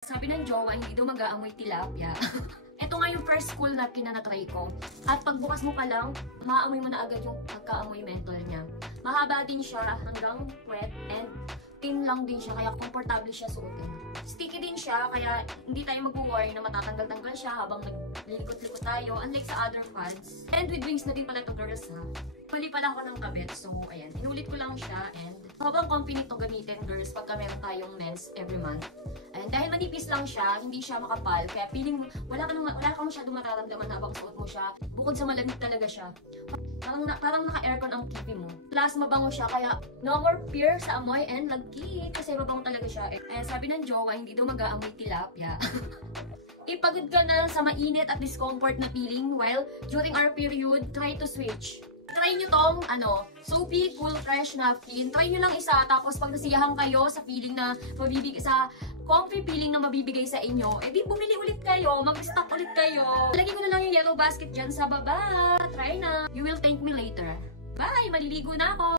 Sabi ng jowa, hindi daw mag-aamoy tilapia. Ito nga yung first school napkin na natry ko. At pagbukas mo pa lang, maamoy mo na agad yung pagka-amoy menthol niya. Mahaba din siya hanggang wet and thin lang din siya, kaya komportable siya suotin. Sticky din siya, kaya hindi tayo mag-worry na matatanggal-tanggal siya habang naglilikot-likot tayo, unlike sa other pads. And with wings na din pala to, girls, ha. Mali pala ako ng kabit, so ayan, inulit ko lang siya, and habang comfy nito gamitin, girls, pagka meron tayong mens every month. And dahil manipis lang siya, hindi siya makapal, kaya feeling wala ka masyadong mararamdaman habang suot mo siya. Bukod sa malamig talaga siya. Parang naka-aircon ang kipi mo. Plus, mabango siya, kaya no more fear sa amoy and lagkit. Kasi mabango talaga siya. Eh, sabi ng jowa, hindi daw mag-aamoy tilapia. Ipagod ka na sa mainit at discomfort na feeling while during our period, try to switch. Try nyo tong, soapy, cool, fresh napkin. Try nyo lang isa, tapos pag nasiyahan kayo sa feeling na comfy feeling na mabibigay sa inyo, di bumili ulit kayo, mag-stock ulit kayo. Lagay ko na lang yung yellow basket dyan sa baba. Try na. You will thank me later. Bye! Maliligo na ako!